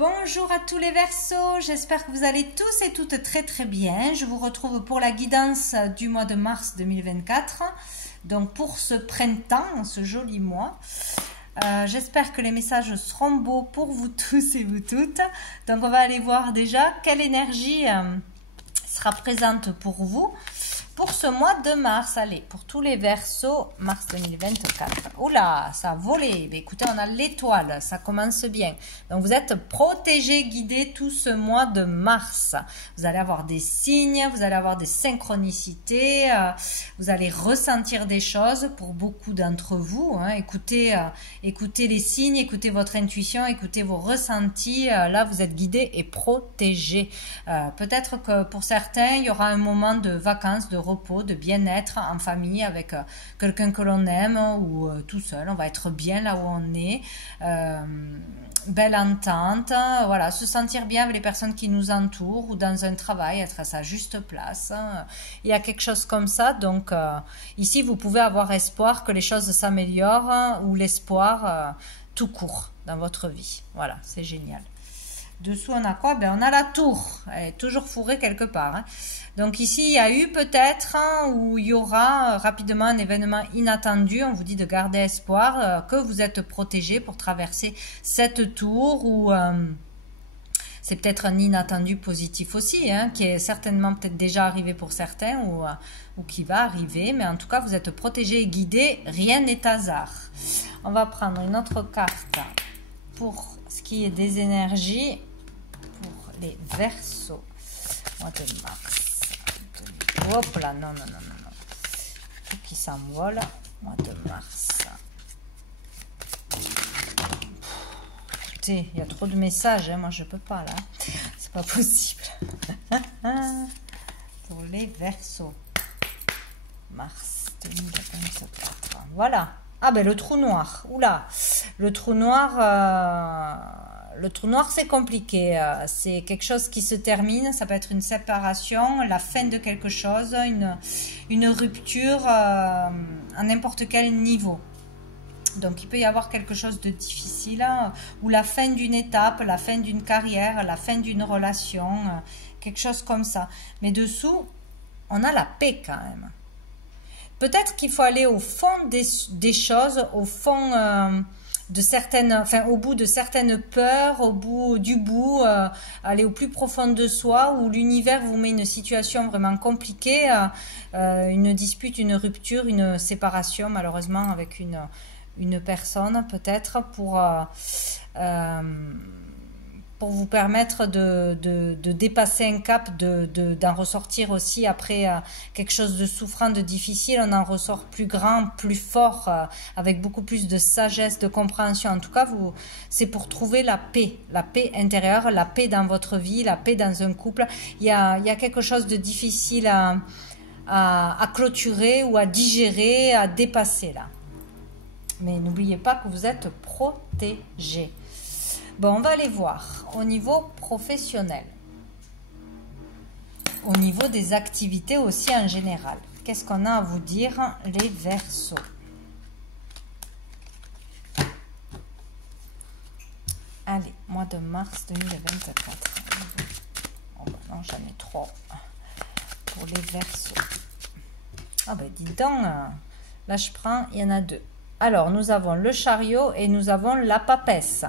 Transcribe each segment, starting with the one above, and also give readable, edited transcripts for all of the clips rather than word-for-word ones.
Bonjour à tous les Verseaux, j'espère que vous allez tous et toutes très très bien. Je vous retrouve pour la guidance du mois de mars 2024, donc pour ce printemps, ce joli mois. J'espère que les messages seront beaux pour vous tous et vous toutes. Donc on va aller voir déjà quelle énergie sera présente pour vous pour ce mois de mars. Allez, pour tous les Verseaux, mars 2024. Oula, ça a volé. Mais écoutez, on a l'étoile, ça commence bien. Donc vous êtes protégés, guidés tout ce mois de mars. Vous allez avoir des signes, vous allez avoir des synchronicités, vous allez ressentir des choses pour beaucoup d'entre vous. Hein. Écoutez les signes, écoutez votre intuition, écoutez vos ressentis. Là, vous êtes guidés et protégés. Peut-être que pour certains, il y aura un moment de vacances, de repos, de bien-être en famille avec quelqu'un que l'on aime ou tout seul. On va être bien là où on est. Belle entente, voilà, se sentir bien avec les personnes qui nous entourent ou dans un travail, être à sa juste place. Il y a quelque chose comme ça. Donc ici, vous pouvez avoir espoir que les choses s'améliorent ou l'espoir tout court dans votre vie. Voilà, c'est génial. Dessous, on a quoi? Ben, on a la tour. Elle est toujours fourrée quelque part. Hein. Donc ici, il y a eu peut-être où il y aura rapidement un événement inattendu. On vous dit de garder espoir, que vous êtes protégé pour traverser cette tour ou c'est peut-être un inattendu positif aussi, hein, qui est certainement peut-être déjà arrivé pour certains ou qui va arriver. Mais en tout cas, vous êtes protégé et guidé. Rien n'est hasard. On va prendre une autre carte pour ce qui est des énergies. Les Verseaux, mois de mars. Hop là, non. Tout qui s'envole, mois de mars. Écoutez, il y a trop de messages, hein, moi je peux pas là. C'est pas possible. Pour les Verseaux, mars 2024. Voilà. Ah ben le trou noir. Oula, le trou noir. Le trou noir, c'est compliqué. C'est quelque chose qui se termine. Ça peut être une séparation, la fin de quelque chose, une rupture à n'importe quel niveau. Donc, il peut y avoir quelque chose de difficile ou la fin d'une étape, la fin d'une carrière, la fin d'une relation, quelque chose comme ça. Mais dessous, on a la paix quand même. Peut-être qu'il faut aller au fond des choses, au fond... de certaines, enfin au bout de certaines peurs, au bout du bout, aller au plus profond de soi, où l'univers vous met une situation vraiment compliquée, une dispute, une rupture, une séparation malheureusement avec une personne peut-être pour vous permettre de dépasser un cap, d'en ressortir aussi après quelque chose de souffrant, de difficile, on en ressort plus grand, plus fort, avec beaucoup plus de sagesse, de compréhension. En tout cas, c'est pour trouver la paix intérieure, la paix dans votre vie, la paix dans un couple. Il y a quelque chose de difficile à clôturer ou à digérer, à dépasser là. Mais n'oubliez pas que vous êtes protégé. Bon, on va aller voir au niveau professionnel, au niveau des activités aussi en général. Qu'est-ce qu'on a à vous dire, les Verseaux? Allez, mois de mars 2024. Oh ben non, j'en ai trop pour les Verseaux. Ah ben dis donc, là je prends, il y en a deux. Alors, nous avons le chariot et nous avons la papesse.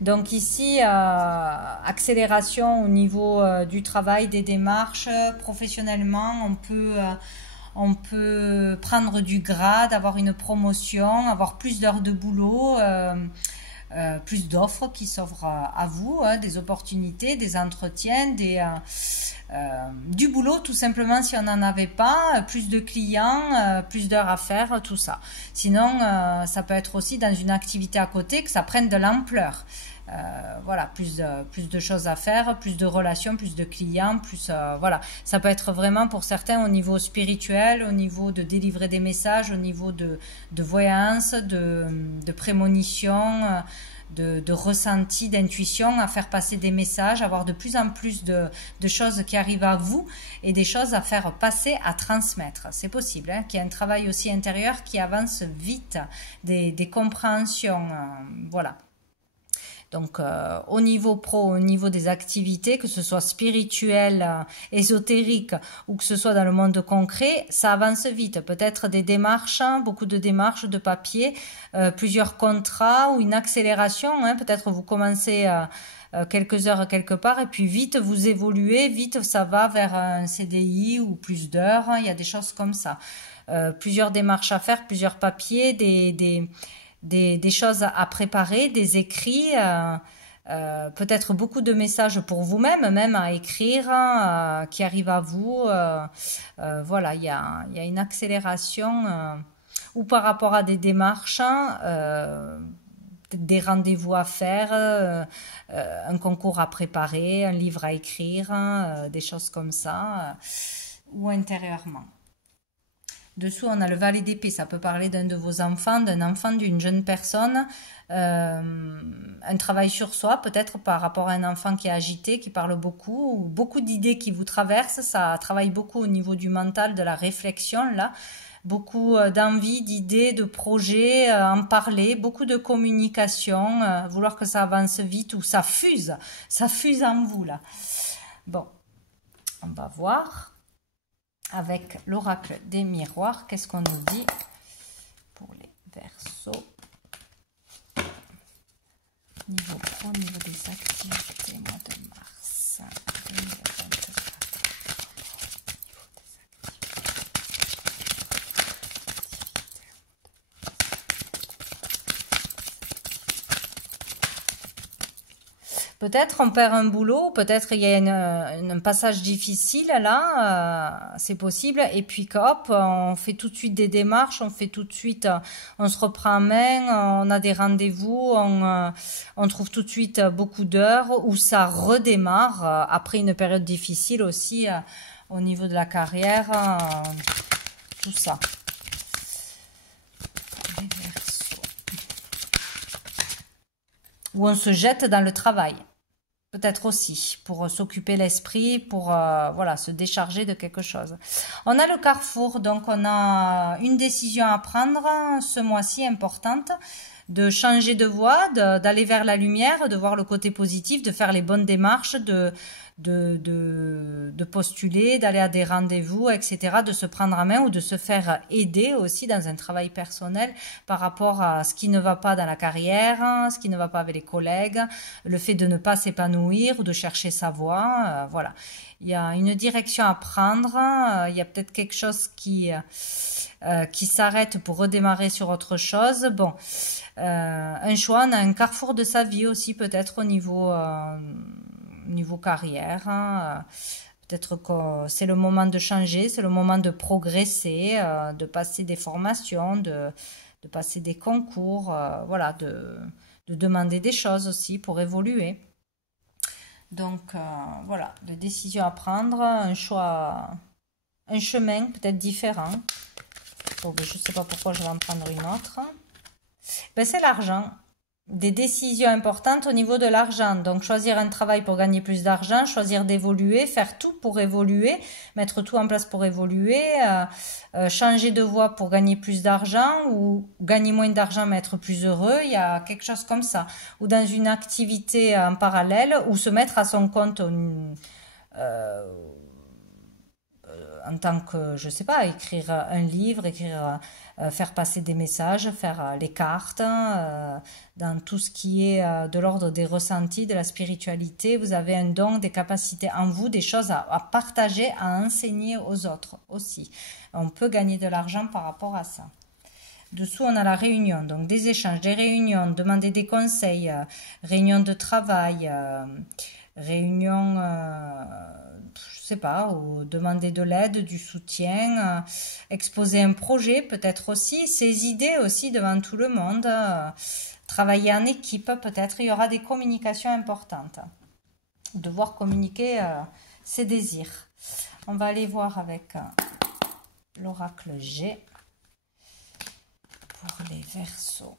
Donc ici, accélération au niveau du travail, des démarches. Professionnellement, on peut prendre du grade, avoir une promotion, avoir plus d'heures de boulot, plus d'offres qui s'offrent à vous, des opportunités, des entretiens, du boulot tout simplement si on n'en avait pas, plus de clients, plus d'heures à faire, tout ça. Sinon, ça peut être aussi dans une activité à côté que ça prenne de l'ampleur. Voilà, plus de choses à faire, plus de relations, plus de clients, voilà. Ça peut être vraiment pour certains au niveau spirituel, au niveau de délivrer des messages, au niveau de voyance, de prémonition, de ressenti, d'intuition, à faire passer des messages, avoir de plus en plus de choses qui arrivent à vous et des choses à faire passer, à transmettre. C'est possible, hein, qu'il y ait un travail aussi intérieur qui avance vite, des compréhensions, voilà. Donc, au niveau pro, au niveau des activités, que ce soit spirituel, ésotérique ou que ce soit dans le monde concret, ça avance vite. Peut-être des démarches, beaucoup de démarches de papier, plusieurs contrats ou une accélération. Hein. Peut-être vous commencez quelques heures quelque part et puis vite vous évoluez, vite ça va vers un CDI ou plus d'heures. Il y a des choses comme ça. Plusieurs démarches à faire, plusieurs papiers, des choses à préparer, des écrits, peut-être beaucoup de messages pour vous-même, même à écrire, qui arrivent à vous. Voilà, il y a une accélération ou par rapport à des démarches, des rendez-vous à faire, un concours à préparer, un livre à écrire, des choses comme ça, ou intérieurement. Dessous, on a le valet d'épée. Ça peut parler d'un de vos enfants, d'un enfant, d'une jeune personne. Un travail sur soi, peut-être par rapport à un enfant qui est agité, qui parle beaucoup, ou beaucoup d'idées qui vous traversent. Ça travaille beaucoup au niveau du mental, de la réflexion, là. Beaucoup d'envie, d'idées, de projets, en parler, beaucoup de communication, vouloir que ça avance vite ou ça fuse en vous, là. Bon, on va voir. Avec l'oracle des miroirs, qu'est-ce qu'on nous dit pour les Verseaux? Niveau pro, niveau des activités, mois de mars 2024. Peut-être on perd un boulot, peut-être il y a un passage difficile là, c'est possible. Et puis hop, on fait tout de suite des démarches, on fait tout de suite, on se reprend en main, on a des rendez-vous, on trouve tout de suite beaucoup d'heures où ça redémarre après une période difficile aussi au niveau de la carrière, tout ça. Où on se jette dans le travail. Peut-être aussi, pour s'occuper l'esprit, pour voilà, se décharger de quelque chose. On a le carrefour, donc on a une décision à prendre ce mois-ci importante, de changer de voie, d'aller vers la lumière, de voir le côté positif, de faire les bonnes démarches, de postuler, d'aller à des rendez-vous, etc., de se prendre en main ou de se faire aider aussi dans un travail personnel par rapport à ce qui ne va pas dans la carrière, ce qui ne va pas avec les collègues, le fait de ne pas s'épanouir ou de chercher sa voie, voilà. Il y a une direction à prendre, il y a peut-être quelque chose qui s'arrête pour redémarrer sur autre chose. Bon, un choix, on a un carrefour de sa vie aussi peut-être au niveau carrière. Peut-être que c'est le moment de changer, c'est le moment de progresser, de passer des formations, de passer des concours, voilà, de demander des choses aussi pour évoluer. Donc voilà, des décisions à prendre, un choix, un chemin peut-être différent. Bon, ben, je ne sais pas pourquoi je vais en prendre une autre. Ben, c'est l'argent. Des décisions importantes au niveau de l'argent. Donc, choisir un travail pour gagner plus d'argent, choisir d'évoluer, faire tout pour évoluer, mettre tout en place pour évoluer, changer de voie pour gagner plus d'argent ou gagner moins d'argent mais être plus heureux. Il y a quelque chose comme ça. Ou dans une activité en parallèle ou se mettre à son compte en tant que, je sais pas, écrire un livre, faire passer des messages, faire les cartes, dans tout ce qui est de l'ordre des ressentis, de la spiritualité. Vous avez un don, des capacités en vous, des choses à partager, à enseigner aux autres aussi. On peut gagner de l'argent par rapport à ça. Dessous, on a la réunion, donc des échanges, des réunions, demander des conseils, réunions de travail, réunions... je sais pas, ou demander de l'aide, du soutien, exposer un projet peut-être aussi, ses idées aussi devant tout le monde, travailler en équipe peut-être, il y aura des communications importantes, devoir communiquer ses désirs. On va aller voir avec l'oracle G pour les Verseaux.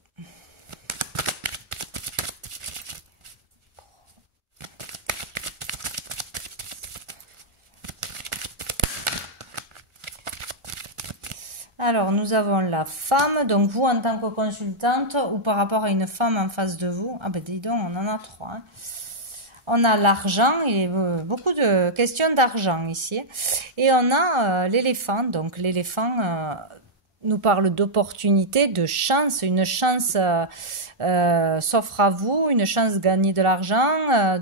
Alors, nous avons la femme, donc vous en tant que consultante ou par rapport à une femme en face de vous. Ah ben dis donc, on en a trois. Hein. On a l'argent, il y a beaucoup de questions d'argent ici. Et on a l'éléphant, donc l'éléphant nous parle d'opportunité, de chance, une chance s'offre à vous, une chance de gagner de l'argent,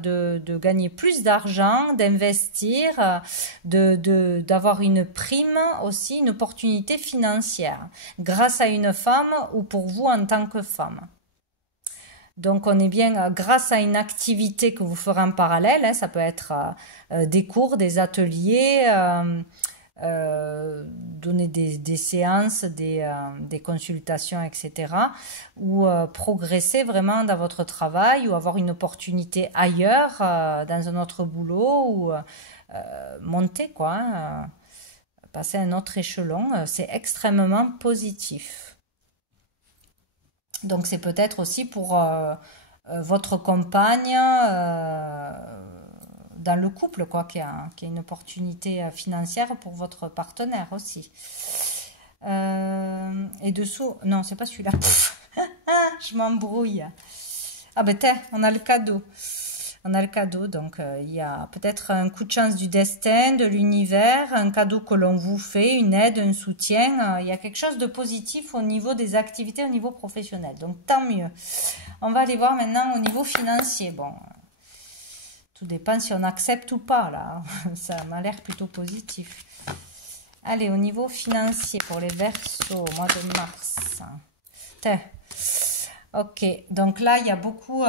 de gagner plus d'argent, d'investir, d'avoir une prime aussi, une opportunité financière, grâce à une femme ou pour vous en tant que femme. Donc on est bien grâce à une activité que vous ferez en parallèle, hein, ça peut être des cours, des ateliers, donner des séances, des consultations, etc. Ou progresser vraiment dans votre travail ou avoir une opportunité ailleurs, dans un autre boulot ou monter quoi, hein, passer à un autre échelon, c'est extrêmement positif. Donc c'est peut-être aussi pour votre compagne dans le couple, quoi, qu'il y a une opportunité financière pour votre partenaire aussi. Et dessous, non, c'est pas celui-là. Je m'embrouille. Ah ben tiens, on a le cadeau. On a le cadeau, donc il y a peut-être un coup de chance du destin, de l'univers, un cadeau que l'on vous fait, une aide, un soutien. Il y a quelque chose de positif au niveau des activités, au niveau professionnel. Donc tant mieux. On va aller voir maintenant au niveau financier. Bon, tout dépend si on accepte ou pas là. Ça m'a l'air plutôt positif. Allez, au niveau financier pour les Verseaux, mois de mars. Tiens. Ok, donc là, il y a beaucoup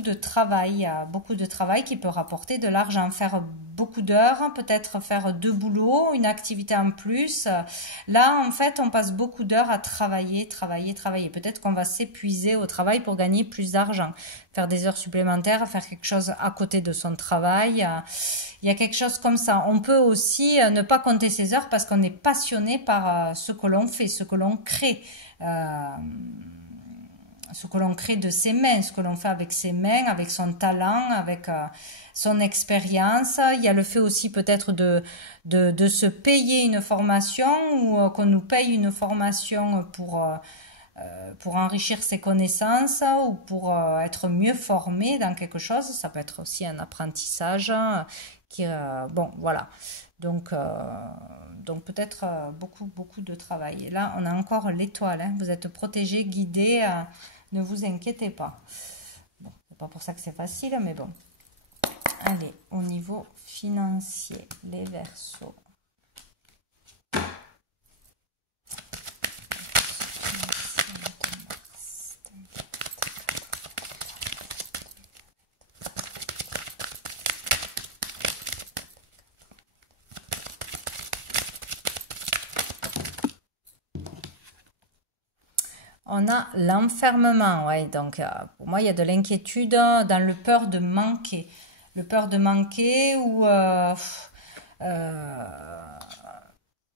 de travail qui peut rapporter de l'argent. Faire beaucoup d'heures, peut-être faire deux boulots, une activité en plus. Là, en fait, on passe beaucoup d'heures à travailler. Peut-être qu'on va s'épuiser au travail pour gagner plus d'argent. Faire des heures supplémentaires, faire quelque chose à côté de son travail. Il y a quelque chose comme ça. On peut aussi ne pas compter ses heures parce qu'on est passionné par ce que l'on fait, ce que l'on crée. Ce que l'on crée de ses mains, ce que l'on fait avec ses mains, avec son talent, avec son expérience. Il y a le fait aussi peut-être de se payer une formation ou qu'on nous paye une formation pour enrichir ses connaissances ou pour être mieux formé dans quelque chose. Ça peut être aussi un apprentissage qui, bon, voilà. Donc peut-être beaucoup de travail. Et là, on a encore l'étoile. Hein. Vous êtes protégé, guidé. Ne vous inquiétez pas. Bon, c'est pas pour ça que c'est facile, mais bon. Allez, au niveau financier, les Verseaux. On a l'enfermement, ouais, donc pour moi il y a de l'inquiétude dans le peur de manquer. Le peur de manquer ou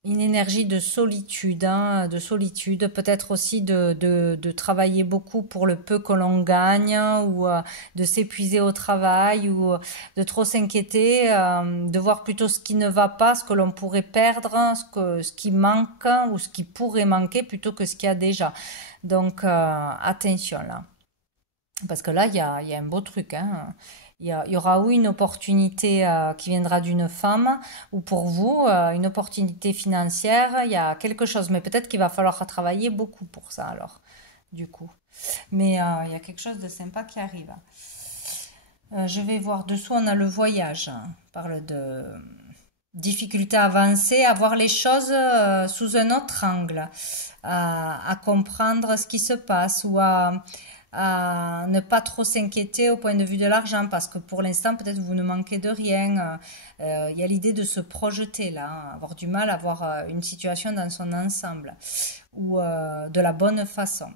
une énergie de solitude, hein, peut-être aussi de travailler beaucoup pour le peu que l'on gagne ou de s'épuiser au travail ou de trop s'inquiéter, de voir plutôt ce qui ne va pas, ce que l'on pourrait perdre, ce qui manque ou ce qui pourrait manquer plutôt que ce qu'il y a déjà. Donc attention là, parce que là il y a un beau truc, hein. Il y aura ou une opportunité qui viendra d'une femme, ou pour vous, une opportunité financière. Il y a quelque chose, mais peut-être qu'il va falloir travailler beaucoup pour ça alors, du coup. Mais il y a quelque chose de sympa qui arrive. Je vais voir dessous, on a le voyage. On parle de difficulté à avancer, à voir les choses sous un autre angle, à comprendre ce qui se passe ou à ne pas trop s'inquiéter au point de vue de l'argent parce que pour l'instant peut-être vous ne manquez de rien. Il y a l'idée de se projeter là, hein, avoir du mal à voir une situation dans son ensemble ou de la bonne façon.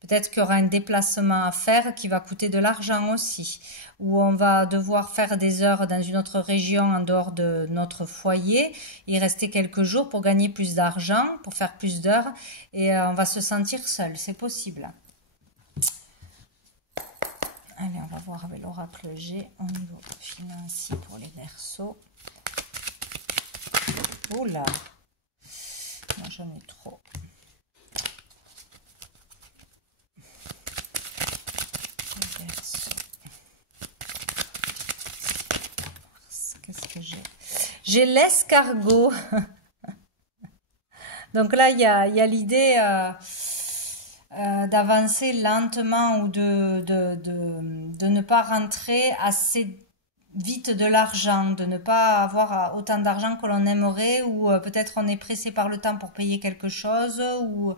Peut-être qu'il y aura un déplacement à faire qui va coûter de l'argent aussi, où on va devoir faire des heures dans une autre région en dehors de notre foyer, y rester quelques jours pour gagner plus d'argent, pour faire plus d'heures et on va se sentir seul, c'est possible. Allez, on va voir avec l'oracle G au niveau financier pour les Verseaux. Oula, moi j'en ai trop. Qu'est-ce que j'ai? J'ai l'escargot. Donc là, il y a l'idée d'avancer lentement ou de ne pas rentrer assez vite de l'argent, de ne pas avoir autant d'argent que l'on aimerait, ou peut-être on est pressé par le temps pour payer quelque chose, ou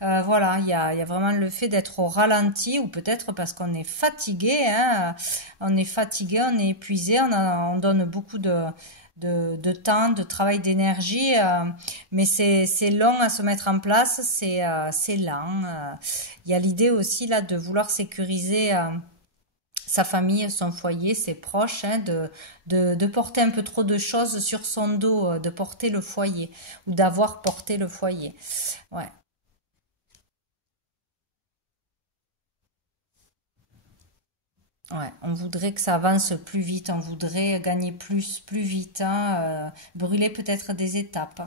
voilà, il y a vraiment le fait d'être au ralenti, ou peut-être parce qu'on est fatigué, hein, on est fatigué, on est épuisé, on donne beaucoup de temps, de travail, d'énergie, mais c'est long à se mettre en place, c'est lent. Il y a l'idée aussi là de vouloir sécuriser sa famille, son foyer, ses proches, hein, de porter un peu trop de choses sur son dos, de porter le foyer, ou d'avoir porté le foyer. Ouais. Ouais, on voudrait que ça avance plus vite, on voudrait gagner plus vite, hein, brûler peut-être des étapes.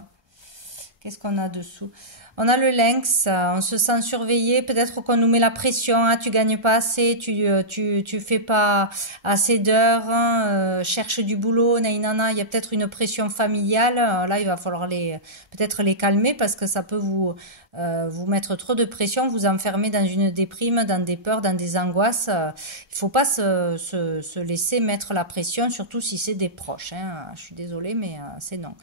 Qu'est-ce qu'on a dessous? On a le lynx, on se sent surveillé, peut-être qu'on nous met la pression, hein, tu gagnes pas assez, tu fais pas assez d'heures, hein, cherche du boulot, naïnana, il y a peut-être une pression familiale, là il va falloir peut-être les calmer parce que ça peut vous mettre trop de pression, vous enfermer dans une déprime, dans des peurs, dans des angoisses. Il faut pas se laisser mettre la pression, surtout si c'est des proches, hein. Je suis désolée, mais c'est non.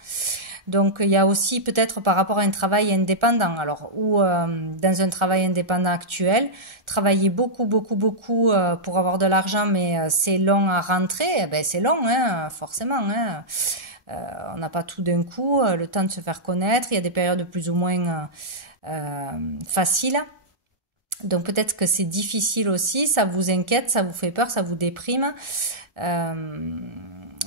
Donc il y a aussi peut-être par rapport à un travail indépendant, alors ou dans un travail indépendant actuel, travailler beaucoup pour avoir de l'argent, mais c'est long à rentrer, eh ben c'est long, hein, forcément, hein. On n'a pas tout d'un coup, le temps de se faire connaître, il y a des périodes plus ou moins faciles. Donc peut-être que c'est difficile aussi, ça vous inquiète, ça vous fait peur, ça vous déprime. Euh,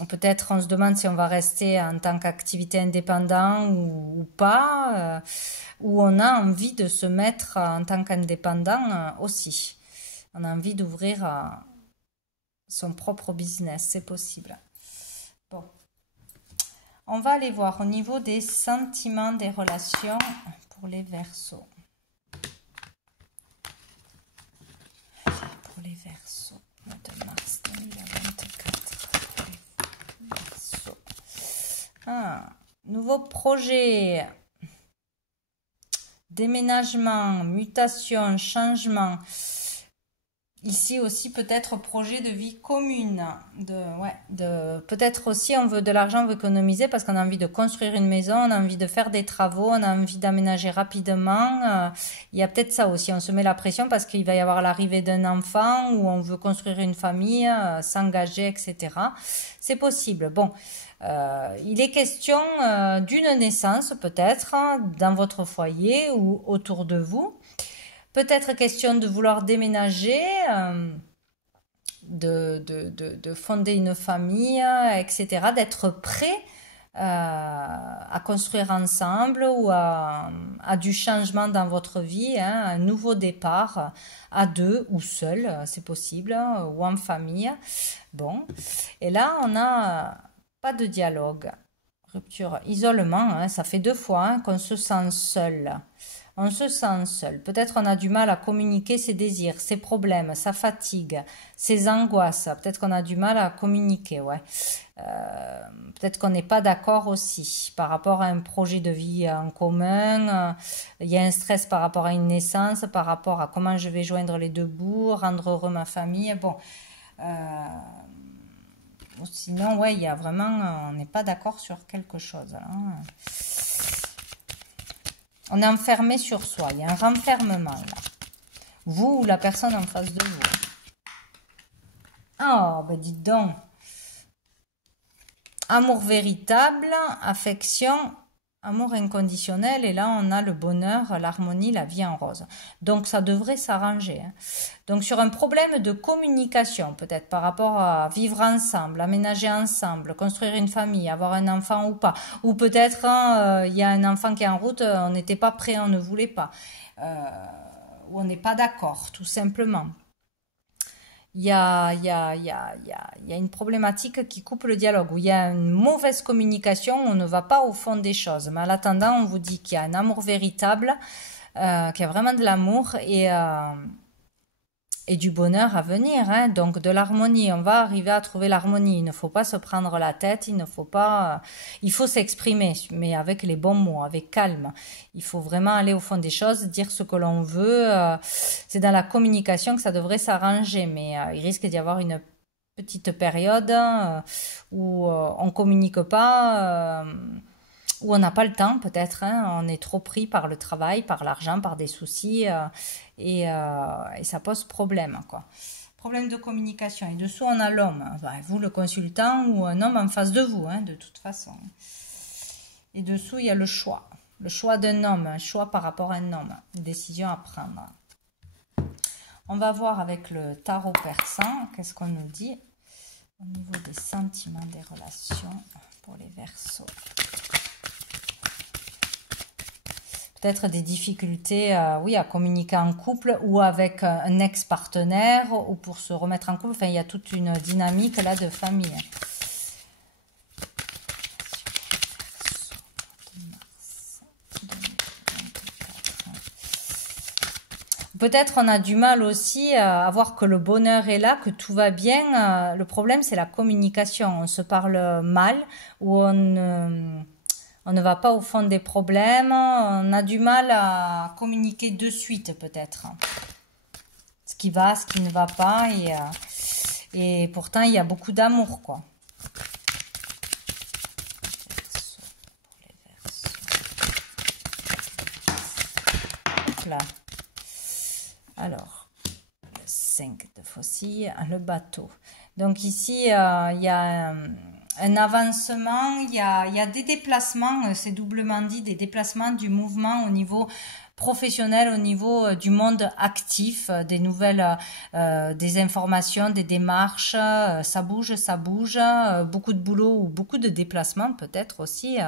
Peut-être on se demande si on va rester en tant qu'activité indépendante ou pas, ou on a envie de se mettre en tant qu'indépendant aussi. On a envie d'ouvrir son propre business, c'est possible. Bon, on va aller voir au niveau des sentiments, des relations pour les Verseaux. Pour les Verseaux, mois de mars 2024. Verseaux. Nouveau projet, déménagement, mutation, changement. Ici aussi peut-être projet de vie commune, peut-être aussi on veut de l'argent, on veut économiser parce qu'on a envie de construire une maison, on a envie de faire des travaux, on a envie d'aménager rapidement. Il y a peut-être ça aussi, on se met la pression parce qu'il va y avoir l'arrivée d'un enfant ou on veut construire une famille, s'engager, etc. C'est possible. Bon, il est question d'une naissance peut-être dans votre foyer ou autour de vous. Peut-être question de vouloir déménager, de fonder une famille, etc. D'être prêt à construire ensemble ou à du changement dans votre vie, hein, un nouveau départ à deux ou seul, c'est possible, ou en famille. Bon, et là on a pas de dialogue, rupture, isolement, hein, ça fait 2 fois hein, qu'on se sent seul. On se sent seul. Peut-être on a du mal à communiquer ses désirs, ses problèmes, sa fatigue, ses angoisses. Peut-être qu'on a du mal à communiquer, ouais. Peut-être qu'on n'est pas d'accord aussi par rapport à un projet de vie en commun. Il y a un stress par rapport à une naissance, par rapport à comment je vais joindre les deux bouts, rendre heureux ma famille. Bon. Sinon, ouais, il y a vraiment, on n'est pas d'accord sur quelque chose. Hein. On est enfermé sur soi. Il y a un renfermement là. Vous ou la personne en face de vous. Oh, ben dites donc. Amour véritable, affection, amour inconditionnel. Et là, on a le bonheur, l'harmonie, la vie en rose. Donc, ça devrait s'arranger. Hein. Donc, sur un problème de communication, peut-être par rapport à vivre ensemble, aménager ensemble, construire une famille, avoir un enfant ou pas. Ou peut-être, il y a un enfant qui est en route, on n'était pas prêt, on ne voulait pas. Ou on n'est pas d'accord, tout simplement. Il y a une problématique qui coupe le dialogue, où il y a une mauvaise communication, on ne va pas au fond des choses. Mais en attendant, on vous dit qu'il y a un amour véritable, qu'il y a vraiment de l'amour, et et du bonheur à venir, hein, donc de l'harmonie. On va arriver à trouver l'harmonie. Il ne faut pas se prendre la tête, il ne faut pas, il faut s'exprimer, mais avec les bons mots, avec calme. Il faut vraiment aller au fond des choses, dire ce que l'on veut. C'est dans la communication que ça devrait s'arranger, mais il risque d'y avoir une petite période où on communique pas. Où on n'a pas le temps peut-être, hein, on est trop pris par le travail, par l'argent, par des soucis, et ça pose problème, quoi. Problème de communication. Et dessous, on a l'homme, vous le consultant ou un homme en face de vous, hein, de toute façon. Et dessous, il y a le choix d'un homme, un choix par rapport à un homme, une décision à prendre. On va voir avec le tarot persan, qu'est-ce qu'on nous dit au niveau des sentiments, des relations pour les Verseaux. Peut-être des difficultés, oui, à communiquer en couple ou avec un ex-partenaire ou pour se remettre en couple. Enfin, il y a toute une dynamique là de famille. Peut-être on a du mal aussi à voir que le bonheur est là, que tout va bien. Le problème, c'est la communication. On se parle mal ou on ne va pas au fond des problèmes, on a du mal à communiquer de suite peut-être. Ce qui va, ce qui ne va pas, et pourtant il y a beaucoup d'amour, quoi. Là. Alors, le 5 de faucille, le bateau. Donc ici, il y a un avancement, il y a des déplacements, c'est doublement dit, des déplacements du mouvement au niveau professionnel, au niveau du monde actif, des nouvelles, des informations, des démarches, ça bouge, beaucoup de boulot ou beaucoup de déplacements peut-être aussi,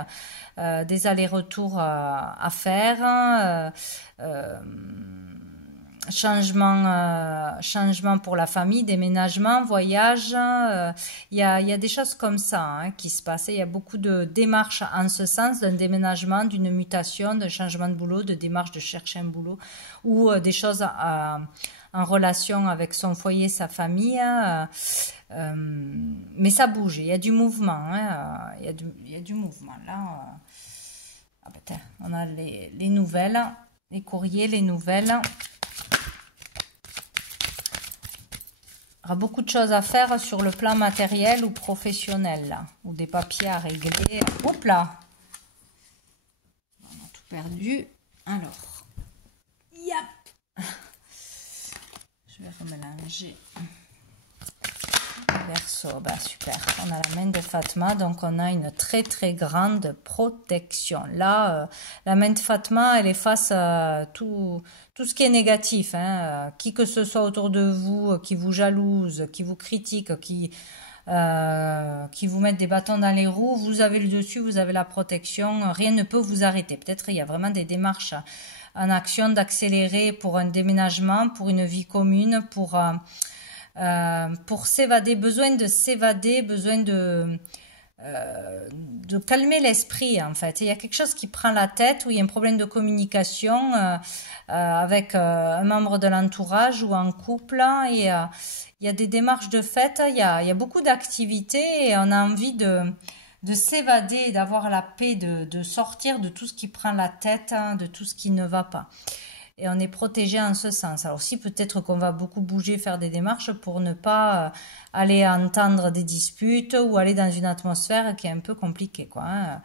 des allers-retours à faire, changement pour la famille, déménagement, voyage, il y a des choses comme ça, hein, qui se passent. Il y a beaucoup de démarches en ce sens, d'un déménagement, d'une mutation, d'un changement de boulot, de démarche de chercher un boulot, ou des choses en relation avec son foyer, sa famille, mais ça bouge, il y a du mouvement, hein, il y a du mouvement là. On a les nouvelles, les courriers, les nouvelles. Il y aura beaucoup de choses à faire sur le plan matériel ou professionnel, là, ou des papiers à régler. Hop là, on a tout perdu. Alors, yep. Je vais remélanger. Verseau, bah super, on a la main de Fatma, donc on a une très très grande protection. Là, la main de Fatma, elle efface tout ce qui est négatif, hein. Qui que ce soit autour de vous, qui vous jalouse, qui vous critique, qui vous mettent des bâtons dans les roues, vous avez le dessus, vous avez la protection, rien ne peut vous arrêter. Peut-être il y a vraiment des démarches en action d'accélérer pour un déménagement, pour une vie commune, pour s'évader, besoin de calmer l'esprit, en fait. Il y a quelque chose qui prend la tête, où il y a un problème de communication avec un membre de l'entourage ou en couple, et il y a des démarches de fête, il y a beaucoup d'activités, et on a envie de s'évader, d'avoir la paix, de sortir de tout ce qui prend la tête, hein, de tout ce qui ne va pas. Et on est protégé en ce sens. Alors si peut-être qu'on va beaucoup bouger, faire des démarches pour ne pas aller entendre des disputes ou aller dans une atmosphère qui est un peu compliquée, quoi, hein.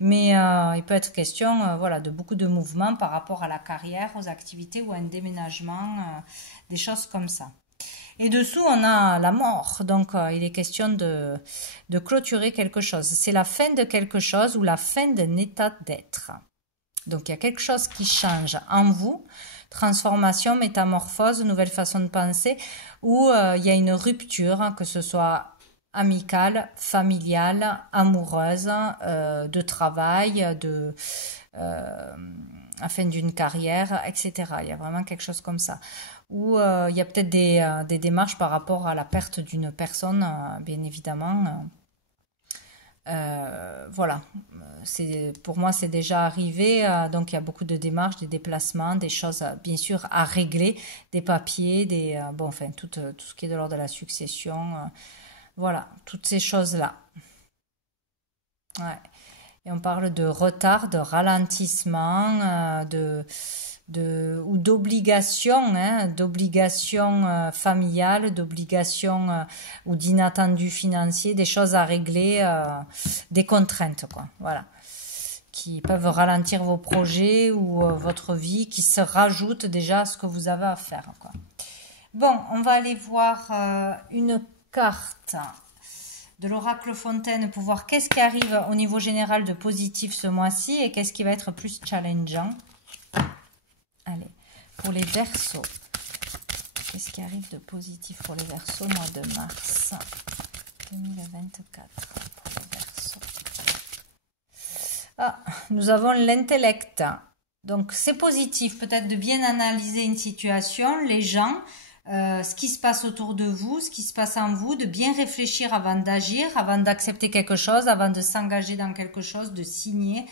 Mais il peut être question, voilà, de beaucoup de mouvements par rapport à la carrière, aux activités ou à un déménagement, des choses comme ça. Et dessous, on a la mort. Donc, il est question de clôturer quelque chose. C'est la fin de quelque chose ou la fin d'un état d'être. Donc, il y a quelque chose qui change en vous, transformation, métamorphose, nouvelle façon de penser, ou il y a une rupture, que ce soit amicale, familiale, amoureuse, de travail, afin d'une carrière, etc. Il y a vraiment quelque chose comme ça. Ou il y a peut-être des démarches par rapport à la perte d'une personne, bien évidemment, Voilà, pour moi c'est déjà arrivé, donc il y a beaucoup de démarches, des déplacements, des choses bien sûr à régler, des papiers, bon enfin tout ce qui est de l'ordre de la succession, voilà, toutes ces choses-là. Ouais. Et on parle de retard, de ralentissement, ou d'obligation, hein, d'obligation familiale, d'obligation ou d'inattendu financier, des choses à régler, des contraintes, quoi. Voilà, qui peuvent ralentir vos projets ou votre vie, qui se rajoutent déjà à ce que vous avez à faire, quoi. Bon, on va aller voir une carte de l'oracle Fontaine pour voir qu'est-ce qui arrive au niveau général de positif ce mois-ci et qu'est-ce qui va être plus challengeant. Allez, pour les Verseaux, qu'est-ce qui arrive de positif pour les Verseaux mois de mars 2024 pour les Verseaux. Ah, nous avons l'intellect. Donc c'est positif peut-être de bien analyser une situation, les gens, ce qui se passe autour de vous, ce qui se passe en vous, de bien réfléchir avant d'agir, avant d'accepter quelque chose, avant de s'engager dans quelque chose, de signer.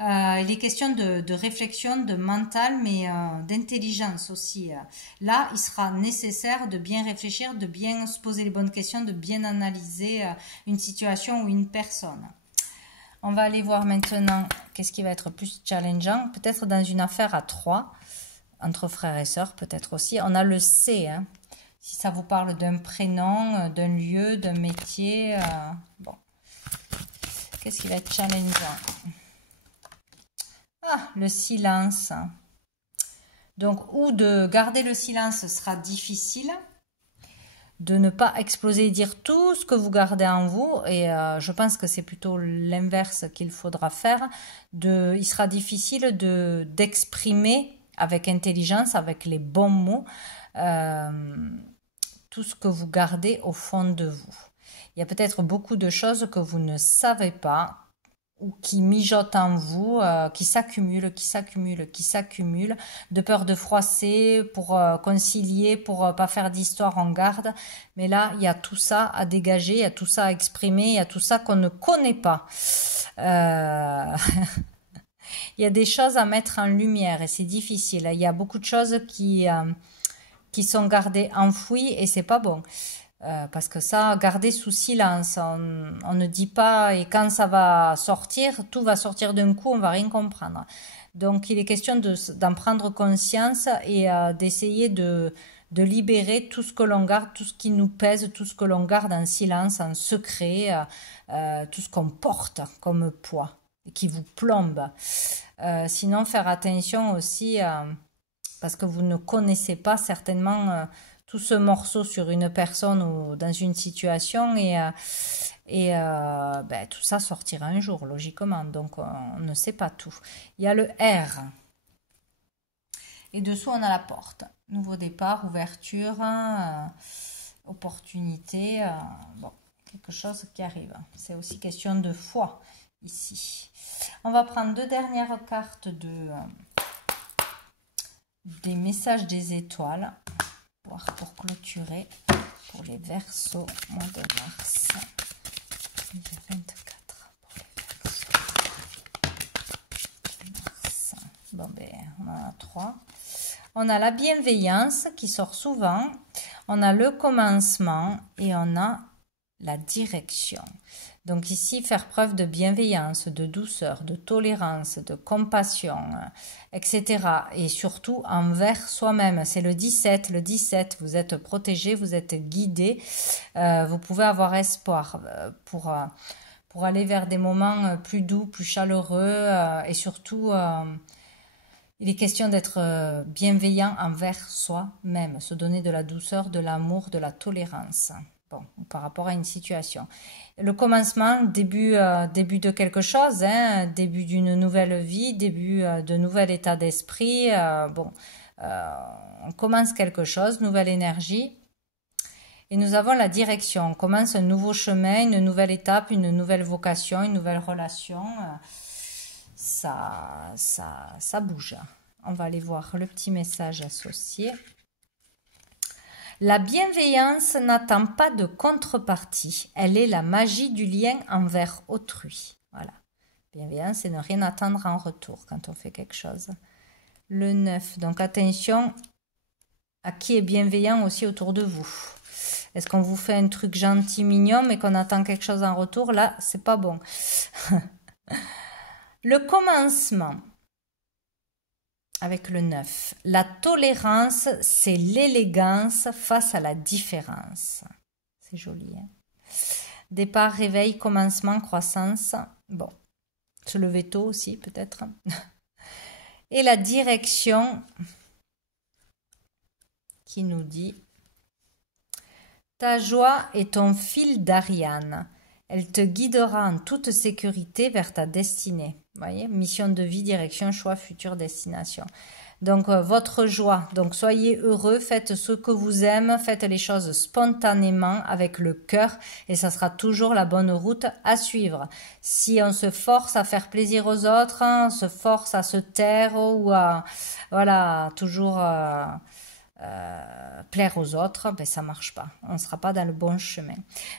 Il est question de réflexion, de mental, mais d'intelligence aussi. Là, il sera nécessaire de bien réfléchir, de bien se poser les bonnes questions, de bien analyser une situation ou une personne. On va aller voir maintenant qu'est-ce qui va être plus challengeant. Peut-être dans une affaire à trois, entre frères et sœurs, peut-être aussi. On a le C, hein. Si ça vous parle d'un prénom, d'un lieu, d'un métier. Bon. Qu'est-ce qui va être challengeant? Ah, le silence. Donc, ou de garder le silence sera difficile, de ne pas exploser et dire tout ce que vous gardez en vous, et je pense que c'est plutôt l'inverse qu'il faudra faire. Il sera difficile d'exprimer avec intelligence, avec les bons mots, tout ce que vous gardez au fond de vous. Il y a peut-être beaucoup de choses que vous ne savez pas, ou qui mijotent en vous, qui s'accumulent, de peur de froisser, pour concilier, pour pas faire d'histoire en garde. Mais là, il y a tout ça à dégager, il y a tout ça à exprimer, il y a tout ça qu'on ne connaît pas. Il y a des choses à mettre en lumière et c'est difficile. Il y a beaucoup de choses qui sont gardées enfouies et c'est pas bon. Parce que ça, garder sous silence, on ne dit pas, et quand ça va sortir, tout va sortir d'un coup, on va rien comprendre. Donc il est question d'en prendre conscience et d'essayer de libérer tout ce que l'on garde, tout ce qui nous pèse, tout ce que l'on garde en silence, en secret, tout ce qu'on porte comme poids et qui vous plombe. Sinon, faire attention aussi, parce que vous ne connaissez pas certainement tout ce morceau sur une personne ou dans une situation, et tout ça sortira un jour, logiquement. Donc, on ne sait pas tout. Il y a le R. Et dessous, on a la porte. Nouveau départ, ouverture, opportunité. Bon, quelque chose qui arrive. C'est aussi question de foi, ici. On va prendre deux dernières cartes des messages des étoiles. Pour clôturer pour les Verseaux mois de mars 2024 pour les Verseaux. Bon ben on en a trois. On a la bienveillance qui sort souvent, on a le commencement et on a la direction. Donc ici, faire preuve de bienveillance, de douceur, de tolérance, de compassion, etc. Et surtout envers soi-même. C'est le 17. Le 17, vous êtes protégé, vous êtes guidé. Vous pouvez avoir espoir pour aller vers des moments plus doux, plus chaleureux. Et surtout, il est question d'être bienveillant envers soi-même. Se donner de la douceur, de l'amour, de la tolérance. Bon, par rapport à une situation. Le commencement, début de quelque chose, hein, début d'une nouvelle vie, début de nouvel état d'esprit. On commence quelque chose, nouvelle énergie. Et nous avons la direction. On commence un nouveau chemin, une nouvelle étape, une nouvelle vocation, une nouvelle relation. Ça bouge. On va aller voir le petit message associé. La bienveillance n'attend pas de contrepartie. Elle est la magie du lien envers autrui. Voilà. Bienveillance, c'est ne rien attendre en retour quand on fait quelque chose. Le 9. Donc attention à qui est bienveillant aussi autour de vous. Est-ce qu'on vous fait un truc gentil, mignon, mais qu'on attend quelque chose en retour? Là, c'est pas bon. Le commencement. Avec le 9. La tolérance, c'est l'élégance face à la différence. C'est joli. Hein? Départ, réveil, commencement, croissance. Bon, se lever tôt aussi peut-être. Et la direction qui nous dit: ta joie est ton fil d'Ariane. Elle te guidera en toute sécurité vers ta destinée. Vous voyez, mission de vie, direction, choix, future destination. Donc, votre joie. Donc, soyez heureux, faites ce que vous aimez, faites les choses spontanément, avec le cœur, et ça sera toujours la bonne route à suivre. Si on se force à faire plaisir aux autres, on se force à se taire ou à, voilà, toujours plaire aux autres, ben ça marche pas. On ne sera pas dans le bon chemin.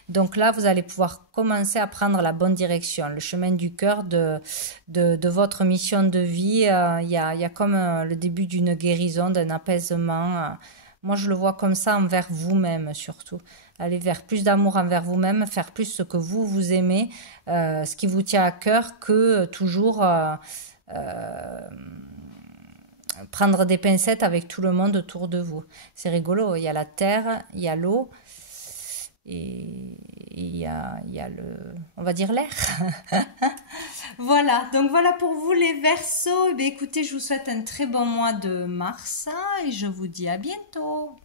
Donc là, vous allez pouvoir commencer à prendre la bonne direction, le chemin du cœur de votre mission de vie. Il y a comme le début d'une guérison, d'un apaisement. Moi, je le vois comme ça envers vous-même surtout. Aller vers plus d'amour envers vous-même, faire plus ce que vous aimez, ce qui vous tient à cœur, que toujours prendre des pincettes avec tout le monde autour de vous. C'est rigolo, il y a la terre, il y a l'eau et il y a on va dire l'air. Voilà, donc voilà pour vous les Verseaux. Eh bien, écoutez, je vous souhaite un très bon mois de mars et je vous dis à bientôt.